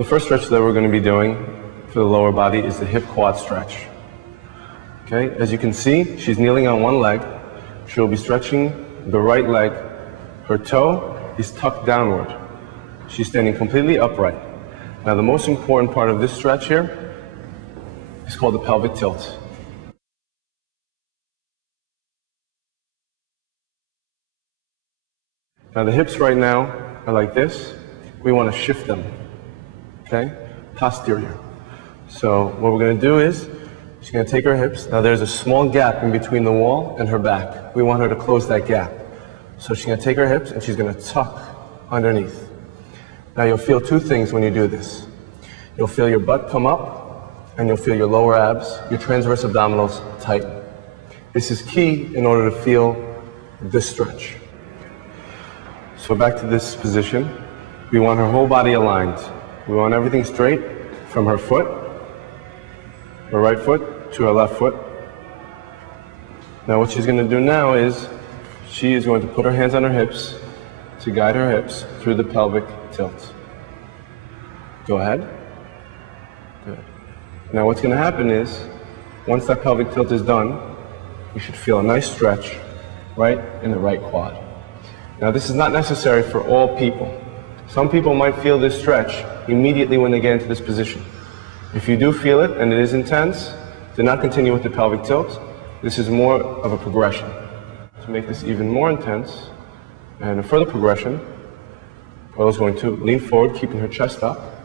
The first stretch that we're going to be doing for the lower body is the hip quad stretch. Okay, as you can see, she's kneeling on one leg. She'll be stretching the right leg. Her toe is tucked downward. She's standing completely upright. Now the most important part of this stretch here is called the pelvic tilt. Now the hips right now are like this. We want to shift them, okay? Posterior. So what we're going to do is, she's going to take her hips. Now there's a small gap in between the wall and her back. We want her to close that gap. So she's going to take her hips and she's going to tuck underneath. Now you'll feel two things when you do this. You'll feel your butt come up and you'll feel your lower abs, your transverse abdominals tighten. This is key in order to feel this stretch. So back to this position. We want her whole body aligned. We want everything straight from her foot, her right foot, to her left foot. Now what she's going to do now is she is going to put her hands on her hips to guide her hips through the pelvic tilt. Go ahead. Good. Now what's going to happen is, once that pelvic tilt is done, you should feel a nice stretch right in the right quad. Now this is not necessary for all people. Some people might feel this stretch immediately when they get into this position. If you do feel it and it is intense, do not continue with the pelvic tilt. This is more of a progression. To make this even more intense and a further progression, Pearl's going to lean forward, keeping her chest up.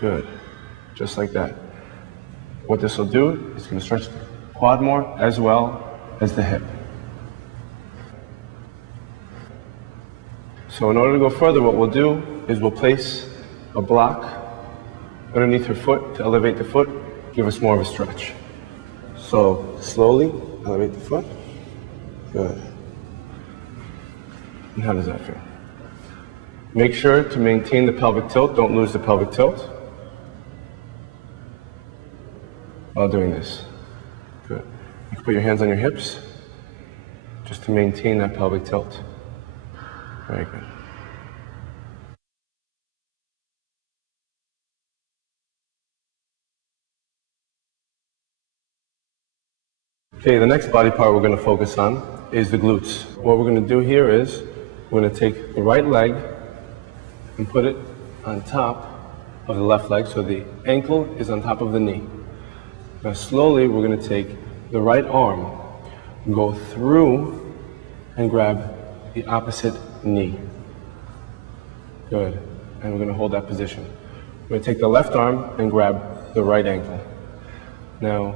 Good. Just like that. What this will do is going to stretch the quad more as well as the hip. So in order to go further, what we'll do is we'll place a block underneath her foot to elevate the foot, give us more of a stretch. So slowly elevate the foot. Good. And how does that feel? Make sure to maintain the pelvic tilt. Don't lose the pelvic tilt while doing this. Good. You can put your hands on your hips just to maintain that pelvic tilt. Very good. Okay, the next body part we're going to focus on is the glutes. What we're going to do here is we're going to take the right leg and put it on top of the left leg, so the ankle is on top of the knee. Now slowly we're going to take the right arm, go through and grab the opposite knee. Good. And we're going to hold that position. We're going to take the left arm and grab the right ankle. Now,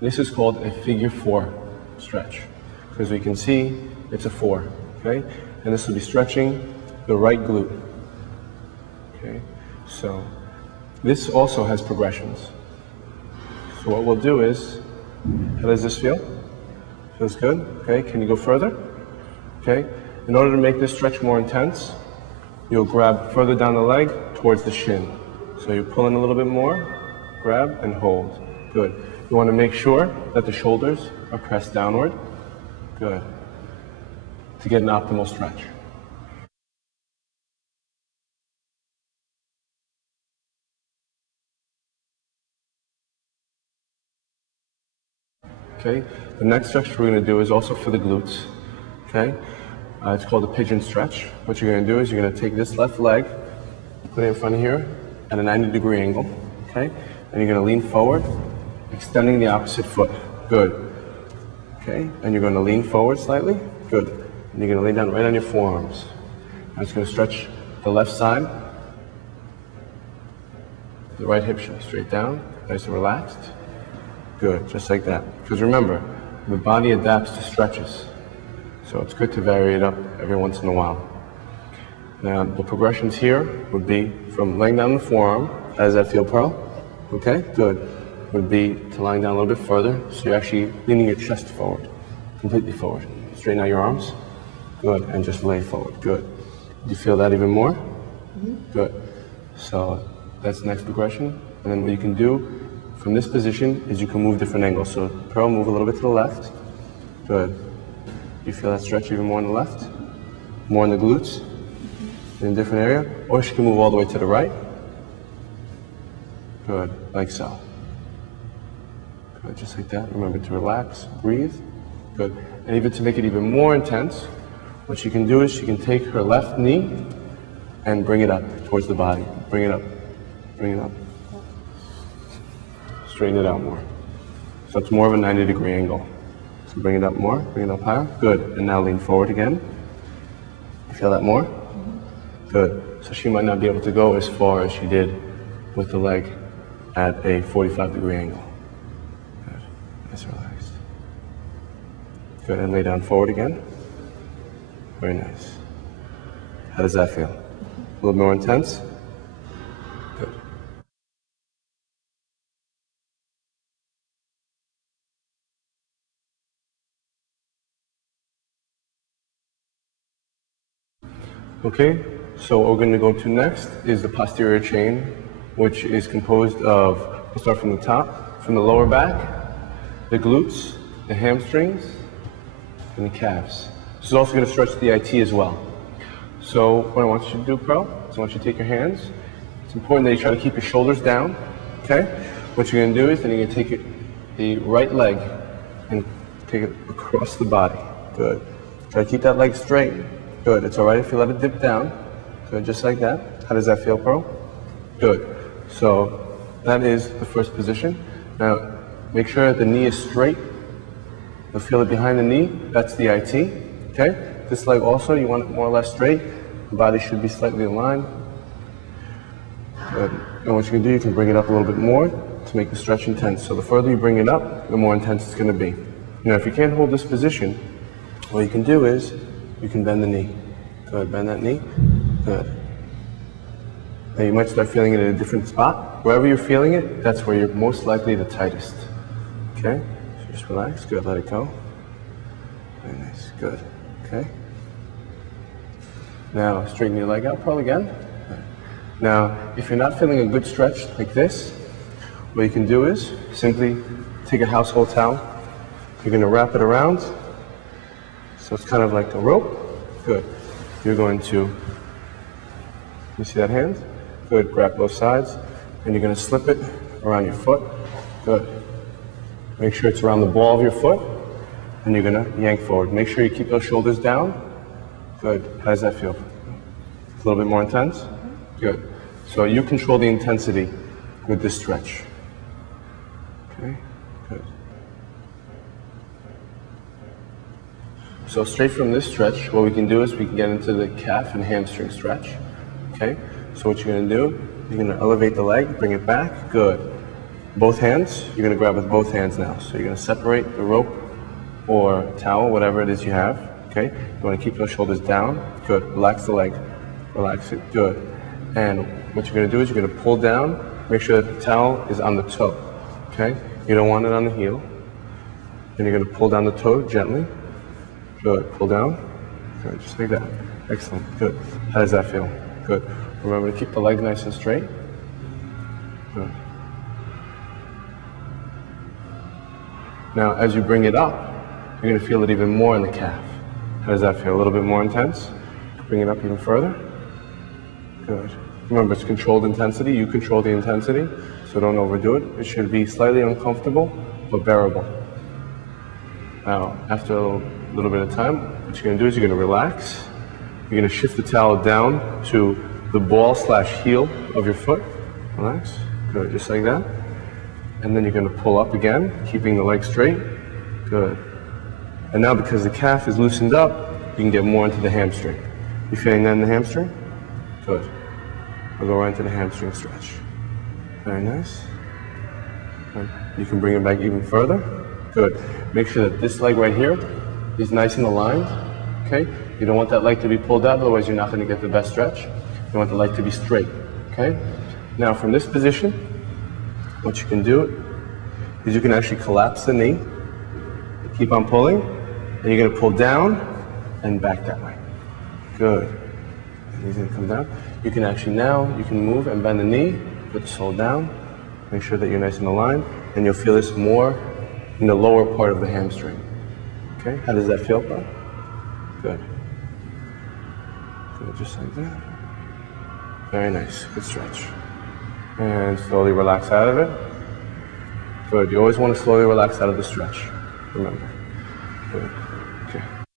this is called a figure 4 stretch, because we can see it's a 4, okay? And this will be stretching the right glute, okay? So, this also has progressions. So what we'll do is, how does this feel? Feels good? Okay, can you go further? Okay, in order to make this stretch more intense, you'll grab further down the leg towards the shin. So you pull in a little bit more, grab and hold. Good. You want to make sure that the shoulders are pressed downward. Good. To get an optimal stretch. Okay, the next stretch we're going to do is also for the glutes. Okay, it's called a pigeon stretch. What you're going to do is you're going to take this left leg, put it in front of here at a 90-degree angle. Okay, and you're going to lean forward, extending the opposite foot. Good. Okay, and you're going to lean forward slightly. Good. And you're going to lay down right on your forearms. Now it's going to stretch the left side. The right hip should be straight down, nice and relaxed. Good, just like that. Because remember, the body adapts to stretches. So it's good to vary it up every once in a while. Now, the progressions here would be from laying down the forearm. How does that feel, Pearl? Okay, good. Would be to lying down a little bit further, so you're actually leaning your chest forward, completely forward. Straighten out your arms. Good, and just lay forward. Good. Do you feel that even more? Mm-hmm. Good. So that's the next progression. And then what you can do from this position is you can move different angles. So Pearl, move a little bit to the left. Good. You feel that stretch even more on the left? More in the glutes? In a different area? Or she can move all the way to the right. Good, like so. Good, just like that. Remember to relax, breathe. Good. And even to make it even more intense, what she can do is she can take her left knee and bring it up towards the body. Bring it up. Bring it up. Straighten it out more. So it's more of a 90-degree angle. So bring it up more, bring it up higher. Good. And now lean forward again. Feel that more? Good. So she might not be able to go as far as she did with the leg at a 45-degree angle. Good. Nice, relaxed. Good. And lay down forward again. Very nice. How does that feel? A little more intense? Good. Okay, so what we're going to go to next is the posterior chain, which is composed of, we'll start from the top, from the lower back, the glutes, the hamstrings, and the calves. This is also going to stretch the IT as well. So what I want you to do, Pro, is I want you to take your hands. It's important that you try to keep your shoulders down, okay? What you're going to do is then you're going to take the right leg and take it across the body. Good. Try to keep that leg straight. Good. It's all right if you let it dip down. Good, just like that. How does that feel, Pro? Good. So that is the first position. Now, make sure the knee is straight. You'll feel it behind the knee. That's the IT. Okay? This leg also, you want it more or less straight. The body should be slightly aligned. Good. And what you can do, you can bring it up a little bit more to make the stretch intense. So the further you bring it up, the more intense it's going to be. Now, if you can't hold this position, what you can do is you can bend the knee. Good. Bend that knee. Good. Now you might start feeling it in a different spot. Wherever you're feeling it, that's where you're most likely the tightest. Okay? So just relax. Good. Let it go. Very nice. Good. Okay? Now straighten your leg out, Pearl, again. Now, if you're not feeling a good stretch like this, what you can do is simply take a household towel. You're going to wrap it around. So it's kind of like a rope. Good. You're going to, you see that hand? Good. Grab both sides. And you're going to slip it around your foot. Good. Make sure it's around the ball of your foot. And you're going to yank forward. Make sure you keep those shoulders down. Good. How does that feel? A little bit more intense? Good. So you control the intensity with this stretch. Okay. Good. So straight from this stretch, what we can do is we can get into the calf and hamstring stretch. Okay? So what you're going to do, you're going to elevate the leg, bring it back. Good. Both hands, you're going to grab with both hands now. So you're going to separate the rope or towel, whatever it is you have. Okay? You want to keep those shoulders down. Good. Relax the leg. Relax it. Good. And what you're going to do is you're going to pull down. Make sure that the towel is on the toe. Okay? You don't want it on the heel. And you're going to pull down the toe gently. Good. Pull down. Good. Just like that. Excellent. Good. How does that feel? Good. Remember to keep the leg nice and straight. Good. Now, as you bring it up, you're going to feel it even more in the calf. How does that feel? A little bit more intense? Bring it up even further. Good. Remember, it's controlled intensity. You control the intensity, so don't overdo it. It should be slightly uncomfortable, but bearable. Now, after a little bit of time, what you're going to do is you're going to relax. You're going to shift the towel down to the ball/heel of your foot. Relax. Good, just like that. And then you're going to pull up again, keeping the leg straight. Good. And now because the calf is loosened up, you can get more into the hamstring. You feeling that in the hamstring? Good. I'll go right into the hamstring stretch. Very nice. Good. You can bring it back even further. Good. Make sure that this leg right here is nice and aligned. Okay? You don't want that leg to be pulled out, otherwise you're not going to get the best stretch. You want the leg to be straight. Okay? Now from this position, what you can do is you can actually collapse the knee, keep on pulling, and you're going to pull down and back that way. Good. And he's going to come down. You can actually now, you can move and bend the knee, put the sole down, make sure that you're nice and aligned, and you'll feel this more in the lower part of the hamstring. Okay, how does that feel, bro? Good. Good, just like that. Very nice, good stretch. And slowly relax out of it. Good. You always want to slowly relax out of the stretch. Remember. Good.